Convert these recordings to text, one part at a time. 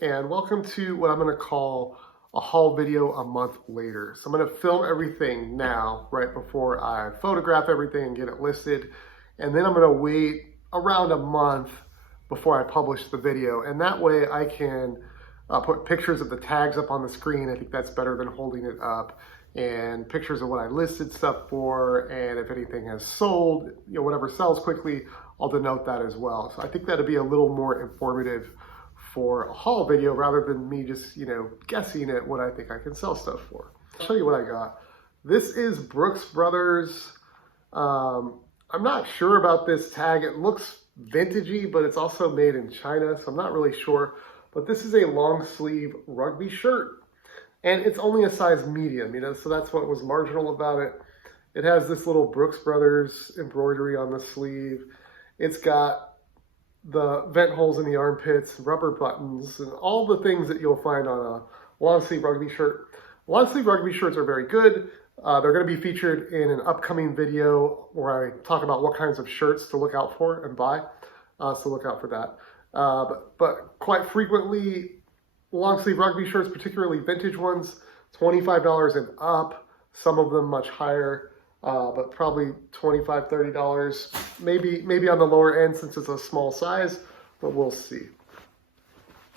and welcome to what I'm going to call a haul video a month later. So I'm going to film everything now, right before I photograph everything and get it listed, and then I'm going to wait around a month before I publish the video, and that way I can put pictures of the tags up on the screen. I think that's better than holding it up, and pictures of what I listed stuff for, and if anything has sold, whatever sells quickly, I'll denote that as well. So I think that'd be a little more informative for a haul video rather than me just, guessing at what I think I can sell stuff for. I'll show you what I got. This is Brooks Brothers. I'm not sure about this tag. It looks vintagey, but it's also made in China, so I'm not really sure. But this is a long sleeve rugby shirt, and it's only a size medium, so that's what was marginal about it. It has this little Brooks Brothers embroidery on the sleeve. It's got the vent holes in the armpits, rubber buttons, and all the things that you'll find on a long sleeve rugby shirt. Long sleeve rugby shirts are very good. They're going to be featured in an upcoming video where I talk about what kinds of shirts to look out for and buy. So look out for that. But quite frequently, long sleeve rugby shirts, particularly vintage ones, $25 and up. Some of them much higher. But probably $25, $30, maybe on the lower end since it's a small size, but we'll see.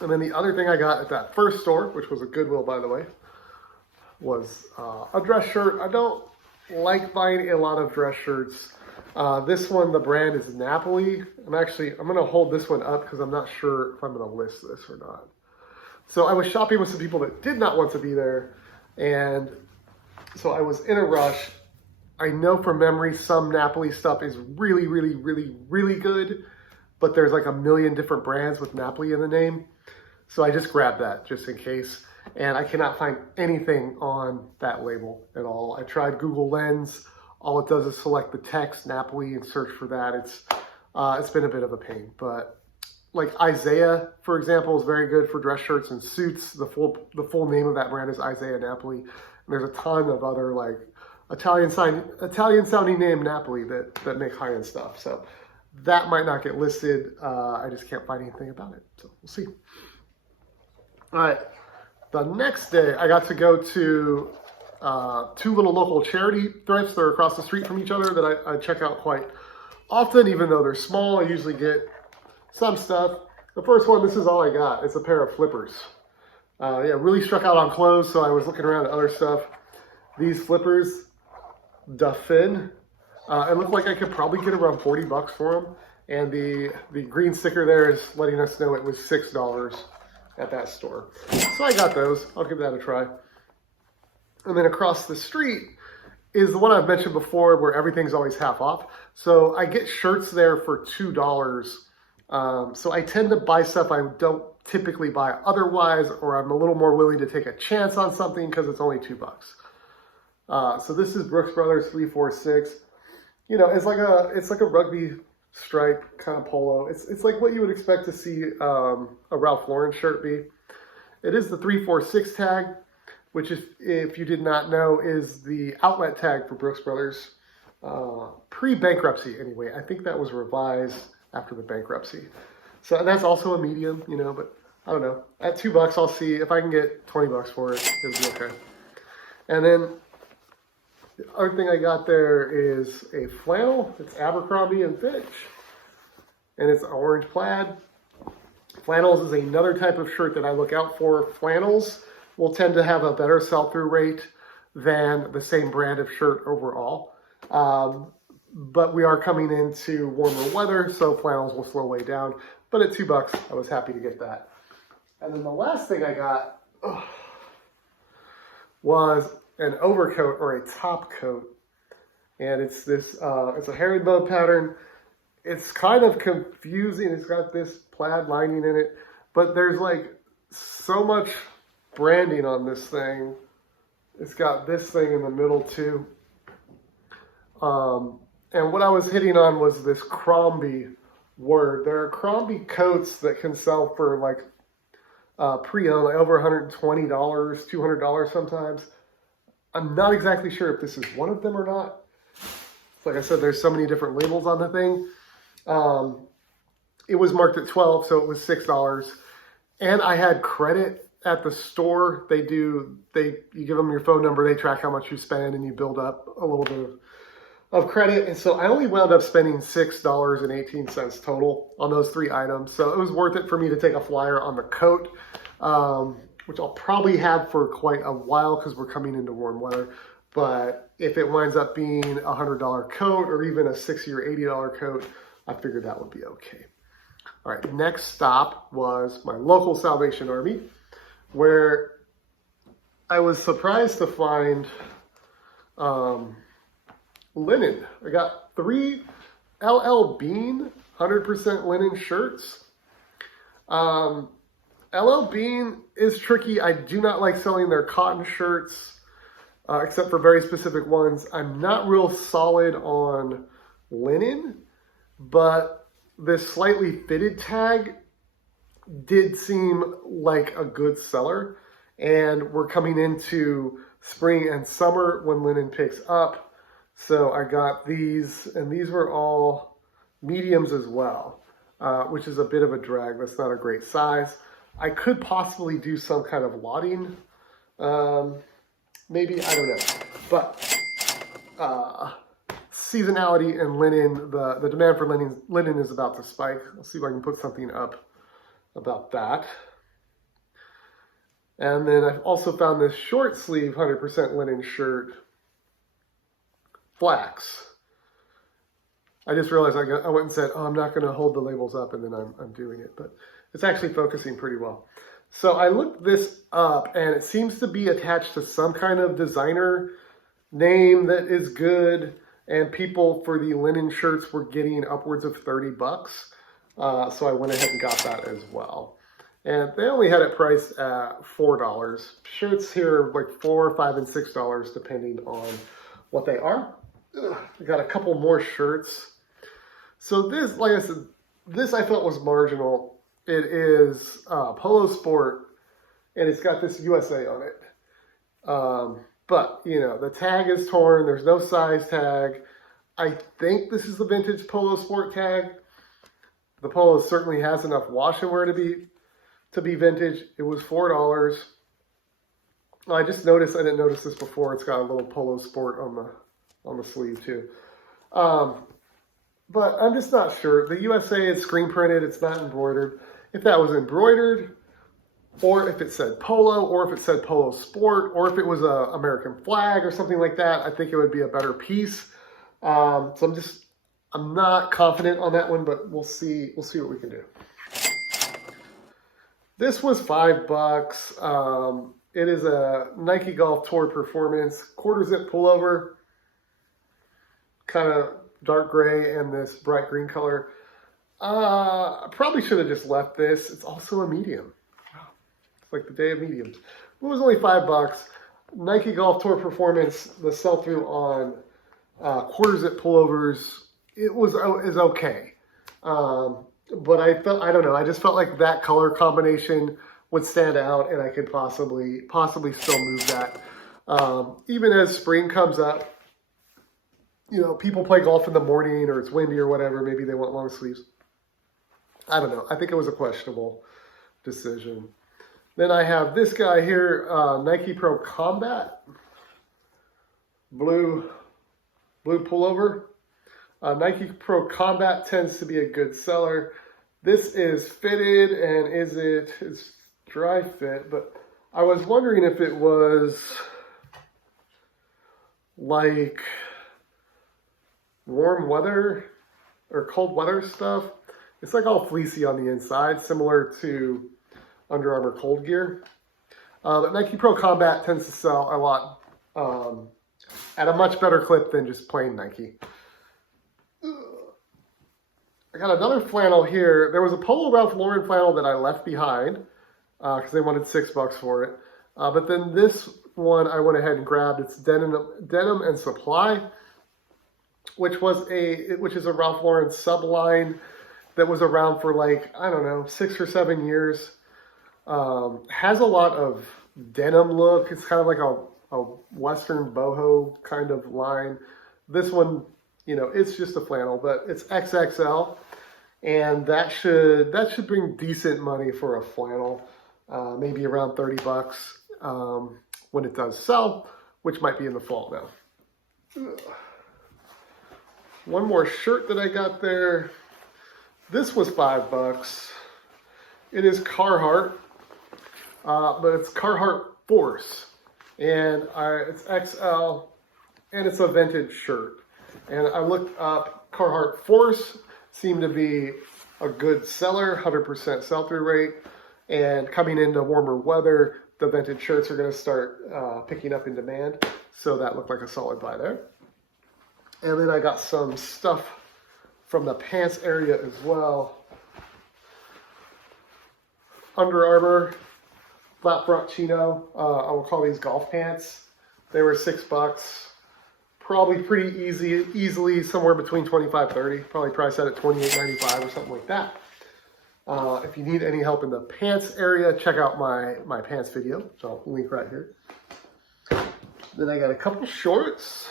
And then the other thing I got at that first store, which was a Goodwill, by the way, was a dress shirt. I don't like buying a lot of dress shirts. This one, the brand is Napoli. I'm going to hold this one up because I'm not sure if I'm going to list this or not. So I was shopping with some people that did not want to be there, and so I was in a rush. I know from memory some Napoli stuff is really, really, really, really good, but there's like a million different brands with Napoli in the name. So I just grabbed that just in case. And I cannot find anything on that label at all. I tried Google Lens. All it does is select the text Napoli and search for that. It's been a bit of a pain, but like Isaiah, for example, is very good for dress shirts and suits. The full name of that brand is Isaiah Napoli. And there's a ton of other like Italian sounding name Napoli that make high-end stuff. So that might not get listed. I just can't find anything about it. So we'll see. All right. The next day I got to go to two little local charity thrifts. They're across the street from each other that I check out quite often, even though they're small. I usually get some stuff. The first one, this is all I got. It's a pair of flippers. Really struck out on clothes, so I was looking around at other stuff. These flippers, Duffin. It looked like I could probably get around $40 for them. And the green sticker there is letting us know it was $6 at that store. So I got those. I'll give that a try. And then across the street is the one I've mentioned before where everything's always half off. So I get shirts there for $2. So I tend to buy stuff I don't typically buy otherwise, or I'm a little more willing to take a chance on something because it's only $2. So this is Brooks Brothers 346. It's like a rugby stripe kind of polo. It's like what you would expect to see a Ralph Lauren shirt be. It is the 346 tag, which is, if you did not know, is the outlet tag for Brooks Brothers. Pre-bankruptcy anyway. I think that was revised after the bankruptcy. So that's also a medium, but I don't know. At $2, I'll see if I can get $20 for it. It'll be okay. And then the other thing I got there is a flannel. It's Abercrombie and Fitch, and it's orange plaid. Flannels is another type of shirt that I look out for. Flannels will tend to have a better sell-through rate than the same brand of shirt overall. But we are coming into warmer weather, so flannels will slow way down. But at $2, I was happy to get that. And then the last thing I got was an overcoat or a top coat, and it's this it's a herringbone pattern. It's kind of confusing. It's got this plaid lining in it, but there's like so much branding on this thing. It's got this thing in the middle too, and what I was hitting on was this Crombie word. There are Crombie coats that can sell for like pre-owned, like over $120, $200 sometimes. I'm not exactly sure if this is one of them or not. Like I said, there's so many different labels on the thing. It was marked at $12, so it was $6. And I had credit at the store. You give them your phone number, they track how much you spend, and you build up a little bit of credit. And so I only wound up spending $6.18 total on those 3 items. So it was worth it for me to take a flyer on the coat, which I'll probably have for quite a while because we're coming into warm weather. But if it winds up being a $100 coat or even a $60 or $80 coat, I figured that would be okay. All right, next stop was my local Salvation Army, where I was surprised to find linen. I got 3 LL Bean 100% linen shirts. LL Bean is tricky. I do not like selling their cotton shirts, except for very specific ones. I'm not real solid on linen, but this slightly fitted tag did seem like a good seller. And we're coming into spring and summer when linen picks up. So I got these, and these were all mediums as well, which is a bit of a drag. That's not a great size. I could possibly do some kind of lotting, maybe, I don't know. But seasonality and linen, the demand for linen is about to spike. I'll see if I can put something up about that. And then I've also found this short sleeve 100% linen shirt, flax. I just realized I went and said, oh, I'm not going to hold the labels up, and then I'm doing it. But it's actually focusing pretty well. So I looked this up, and it seems to be attached to some kind of designer name that is good. And people for the linen shirts were getting upwards of $30. So I went ahead and got that as well. And they only had it priced at $4. Shirts here are like $4, $5, and $6 depending on what they are. I got a couple more shirts. So this, like I said, this I felt was marginal. It is Polo Sport, and it's got this USA on it. But, you know, the tag is torn. There's no size tag. I think this is the vintage Polo Sport tag. The Polo certainly has enough wash and wear to be vintage. It was $4. I just noticed, I didn't notice this before, it's got a little Polo Sport on the sleeve too. But I'm just not sure. The USA is screen printed. It's not embroidered. If that was embroidered, or if it said Polo, or if it said Polo Sport, or if it was a American flag or something like that, I think it would be a better piece. So I'm not confident on that one, but we'll see what we can do. This was $5. It is a Nike Golf Tour Performance quarter zip pullover, kind of dark gray and this bright green color. I probably should have just left this. It's also a medium. It's like the day of mediums. It was only $5. Nike Golf Tour Performance, the sell-through on quarter zip pullovers, is okay. But I don't know. I just felt like that color combination would stand out, and I could possibly still move that. Even as spring comes up, you know, people play golf in the morning or it's windy or whatever. Maybe they want long sleeves. I don't know. I think it was a questionable decision. Then I have this guy here, Nike Pro Combat, blue pullover. Nike Pro Combat tends to be a good seller. This is fitted, and it's dry fit, but I was wondering if it was like warm weather or cold weather stuff. It's like all fleecy on the inside, similar to Under Armour Cold Gear. But Nike Pro Combat tends to sell a lot at a much better clip than just plain Nike. I got another flannel here. There was a Polo Ralph Lauren flannel that I left behind because they wanted $6 for it. But then this one I went ahead and grabbed. It's Denim and Supply, which is a Ralph Lauren subline that was around for like, I don't know, 6 or 7 years. Has a lot of denim look. It's kind of like a Western boho kind of line. This one, you know, it's just a flannel, but it's XXL, and that should bring decent money for a flannel. maybe around 30 bucks when it does sell, which might be in the fall now. Ugh. One more shirt that I got there. This was 5 bucks. It is Carhartt, but it's Carhartt Force, and it's XL, and it's a vintage shirt. And I looked up Carhartt Force, seemed to be a good seller, 100% sell-through rate. And coming into warmer weather, the vintage shirts are going to start picking up in demand. So that looked like a solid buy there. And then I got some stuff from the pants area as well. Under Armour flat front chino. I will call these golf pants. They were 6 bucks. Probably pretty easily somewhere between 25 30. Probably priced out at 28.95 or something like that. If you need any help in the pants area, check out my pants video. So I'll link right here. Then I got a couple shorts.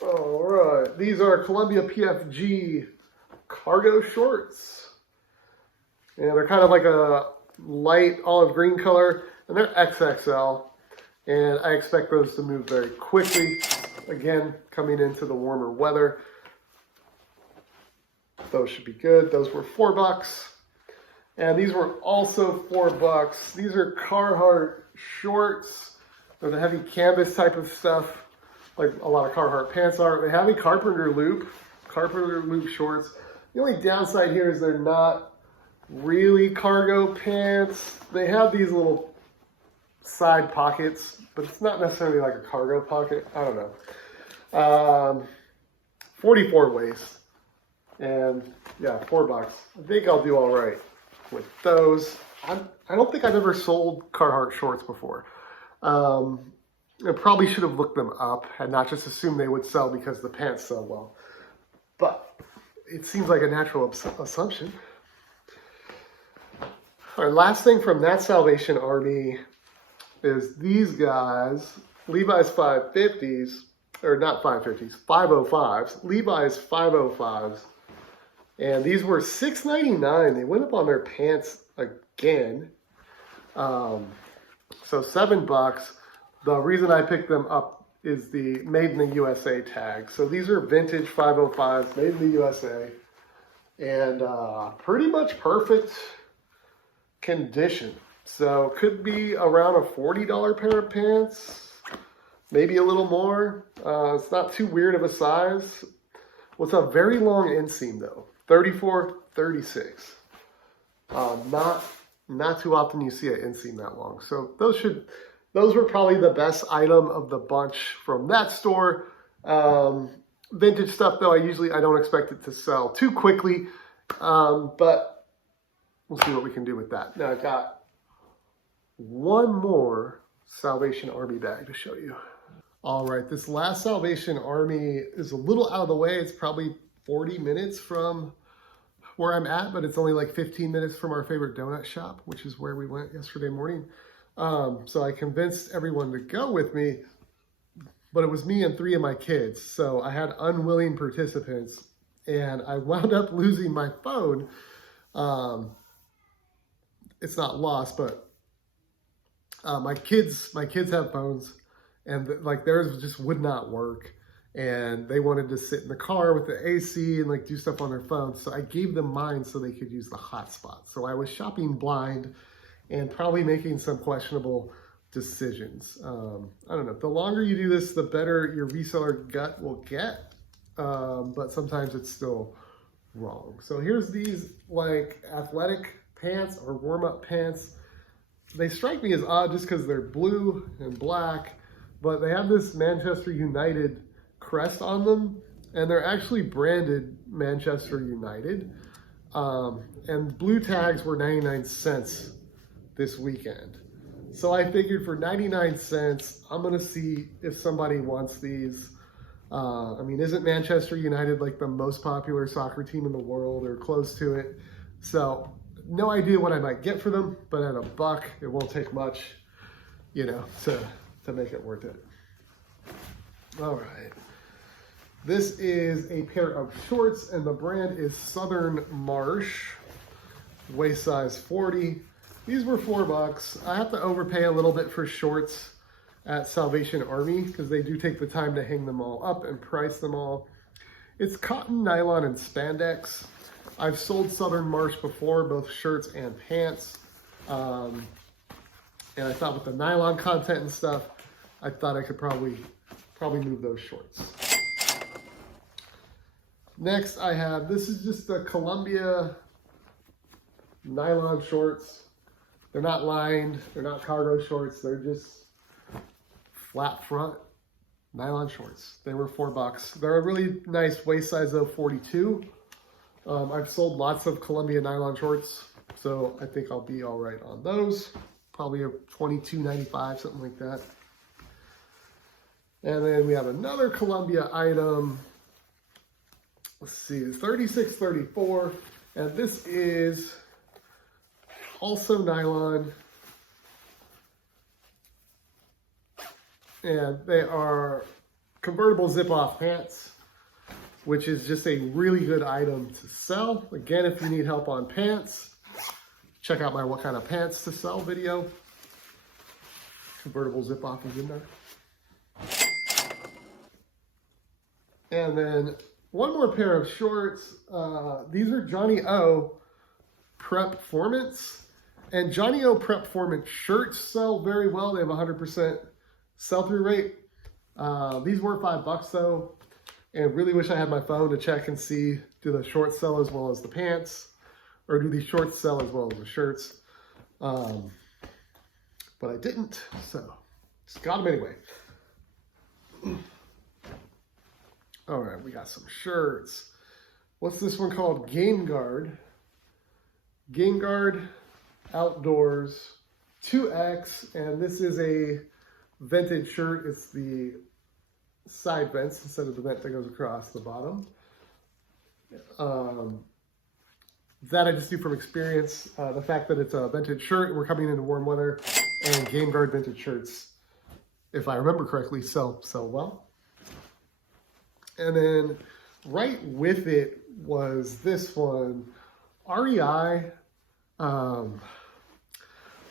All right, these are Columbia PFG cargo shorts. And they're kind of like a light olive green color, and they're XXL. And I expect those to move very quickly. Again, coming into the warmer weather. Those should be good. Those were 4 bucks. And these were also 4 bucks. These are Carhartt shorts. They're the heavy canvas type of stuff, like a lot of Carhartt pants are. They have a carpenter loop shorts. The only downside here is they're not really cargo pants. They have these little side pockets, but it's not necessarily like a cargo pocket. I don't know. 44 waist. And yeah, 4 bucks. I think I'll do all right with those. I don't think I've ever sold Carhartt shorts before. I probably should have looked them up and not just assumed they would sell because the pants sell well. But it seems like a natural assumption. Our last thing from that Salvation Army is these guys, Levi's 550s, or not 550s, 505s, Levi's 505s. And these were $6.99. They went up on their pants again. So 7 bucks. The reason I picked them up is the Made in the USA tag. So these are vintage 505s, made in the USA. And pretty much perfect condition. So could be around a $40 pair of pants, maybe a little more. It's not too weird of a size. Well, it's a very long inseam though, 34, 36. Not too often you see an inseam that long. So those were probably the best item of the bunch from that store. Vintage stuff though, I don't expect it to sell too quickly, but we'll see what we can do with that. Now I've got one more Salvation Army bag to show you. All right, this last Salvation Army is a little out of the way. It's probably 40 minutes from where I'm at, but it's only like 15 minutes from our favorite donut shop, which is where we went yesterday morning. So I convinced everyone to go with me, but it was me and 3 of my kids. So I had unwilling participants and I wound up losing my phone. It's not lost, but my kids have phones, and like theirs just would not work, and they wanted to sit in the car with the AC and like do stuff on their phone. So I gave them mine so they could use the hotspot. So I was shopping blind and probably making some questionable decisions. I don't know. The longer you do this, the better your reseller gut will get, but sometimes it's still wrong. So here's these like athletic pants or warm-up pants. They strike me as odd just because they're blue and black, but they have this Manchester United crest on them, and they're actually branded Manchester United. And blue tags were 99 cents this weekend. So I figured for 99 cents, I'm gonna see if somebody wants these. I mean, isn't Manchester United like the most popular soccer team in the world or close to it? So no idea what I might get for them, but at $1, it won't take much, you know, to make it worth it. All right. This is a pair of shorts, and the brand is Southern Marsh. waist size 40. These were $4. I have to overpay a little bit for shorts at Salvation Army because they do take the time to hang them all up and price them all. It's cotton, nylon, and spandex. I've sold Southern Marsh before, both shirts and pants. And I thought with the nylon content and stuff, I thought I could probably move those shorts. Next I have, this is just the Columbia nylon shorts. They're not lined, they're not cargo shorts, they're just flat front nylon shorts. They were $4. They're a really nice waist size though, 42. I've sold lots of Columbia nylon shorts, so I think I'll be all right on those. Probably a $22.95, something like that. And then we have another Columbia item. Let's see, $36.34, and this is also nylon. And they are convertible zip-off pants, which is just a really good item to sell. Again, if you need help on pants, check out my what kind of pants to sell video. Convertible zip-off is in there. And then one more pair of shorts. These are Johnny O Prepformance. And Johnny O Prepformance shirts sell very well. They have 100% sell-through rate. These were $5 though. And really wish I had my phone to check and see, do the shorts sell as well as the pants? Or do these shorts sell as well as the shirts? But I didn't, so just got them anyway. All right, we got some shirts. What's this one called? Game Guard. Game Guard Outdoors 2X, and this is a vented shirt. It's the side vents instead of the vent that goes across the bottom. That I just do from experience. The fact that it's a vented shirt and we're coming into warm weather, and Game Guard vented shirts, if I remember correctly, sell well. And then right with it was this one, REI.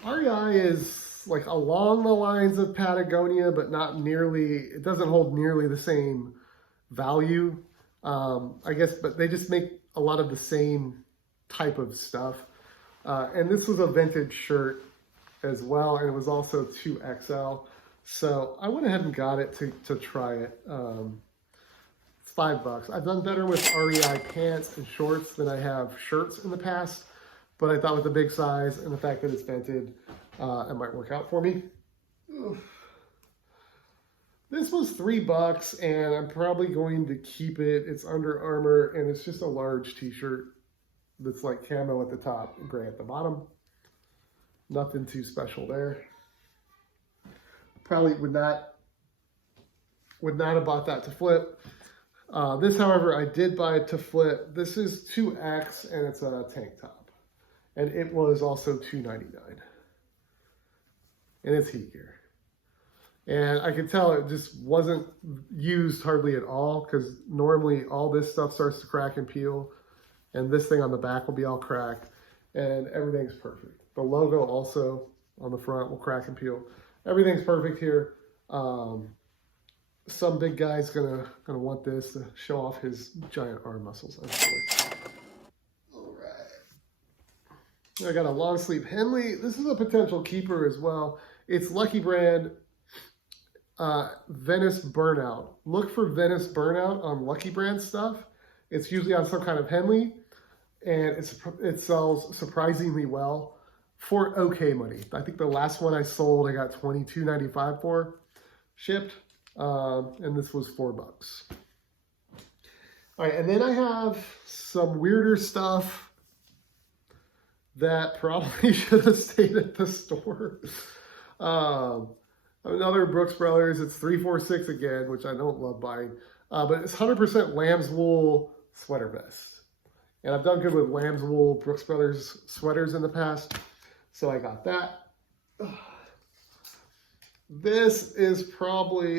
REI is like along the lines of Patagonia, but not nearly, it doesn't hold nearly the same value, I guess, but they just make a lot of the same type of stuff. And this was a vintage shirt as well, and it was also 2XL. So I went ahead and got it to try it. It's $5. I've done better with REI pants and shorts than I have shirts in the past, but I thought with the big size and the fact that it's vented, it might work out for me. Oof. This was $3 and I'm probably going to keep it. It's Under Armour and it's just a large t-shirt that's like camo at the top and gray at the bottom. Nothing too special there. Probably would not have bought that to flip. This, however, I did buy it to flip. This is 2X and it's a tank top. And it was also $2.99. And it's heat gear. And I could tell it just wasn't used hardly at all, because normally all this stuff starts to crack and peel. And this thing on the back will be all cracked. And everything's perfect. The logo also on the front will crack and peel. Everything's perfect here. Some big guy's gonna want this to show off his giant arm muscles, I'm sure. All right. I got a long sleeve Henley. This is a potential keeper as well. It's Lucky Brand Venice Burnout. Look for Venice Burnout on Lucky Brand stuff. It's usually on some kind of Henley, and it sells surprisingly well for okay money. I think the last one I sold, I got $22.95 for, shipped, and this was $4. All right, and then I have some weirder stuff that probably should have stayed at the store. Another Brooks Brothers, it's 346 again, which I don't love buying, but it's 100% lamb's wool sweater vest. And I've done good with lamb's wool Brooks Brothers sweaters in the past, so I got that. This is probably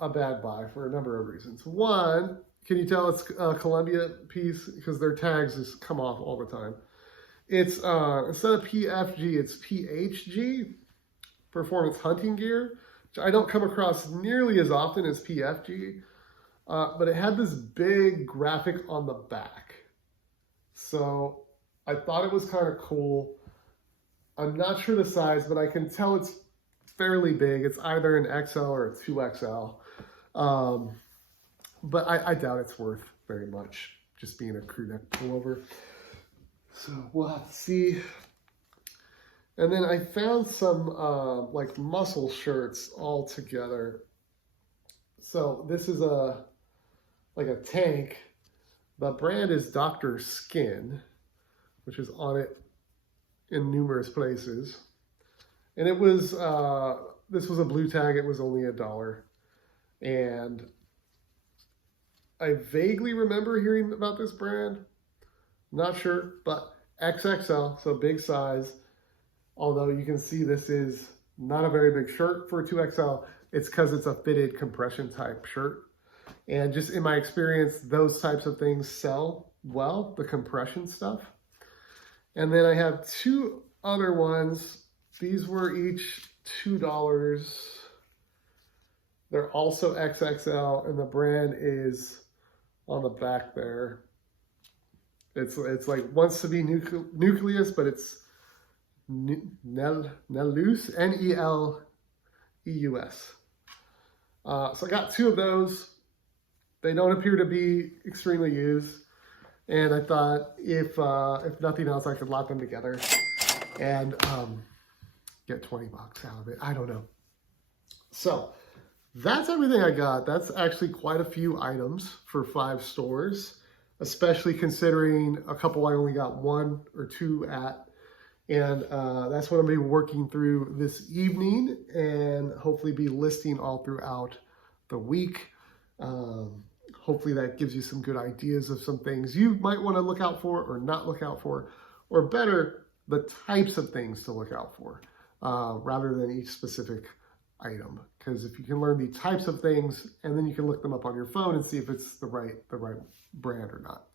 a bad buy for a number of reasons. One, Can you tell it's a Columbia piece? Because their tags just come off all the time. It's, instead of PFG, it's PHG, Performance Hunting Gear, which I don't come across nearly as often as PFG, but it had this big graphic on the back. So I thought it was kind of cool. I'm not sure the size, but I can tell it's fairly big. It's either an XL or a 2XL. But I doubt it's worth very much, just being a crew neck pullover. So we'll have to see. And then I found some like muscle shirts all together. So this is like a tank. The brand is Dr. Skin, which is on it in numerous places. And it was, this was a blue tag. It was only $1. And I vaguely remember hearing about this brand. Not sure, but XXL, so big size. Although you can see this is not a very big shirt for a 2XL. It's because it's a fitted compression type shirt. And just in my experience, those types of things sell well, the compression stuff. And then I have two other ones. These were each $2. They're also XXL, and the brand is on the back there. It's like wants to be nucleus, but it's Nelus, N-E-L-E-U-S. So I got two of those. They don't appear to be extremely used, and I thought if nothing else, I could lock them together and get 20 bucks out of it. I don't know. So that's everything I got. That's actually quite a few items for 5 stores, especially considering a couple I only got 1 or 2 at. And that's what I'm going to be working through this evening and hopefully be listing all throughout the week. Hopefully that gives you some good ideas of some things you might want to look out for or not look out for, or better, the types of things to look out for rather than each specific item. Because if you can learn the types of things and then you can look them up on your phone and see if it's the right brand or not.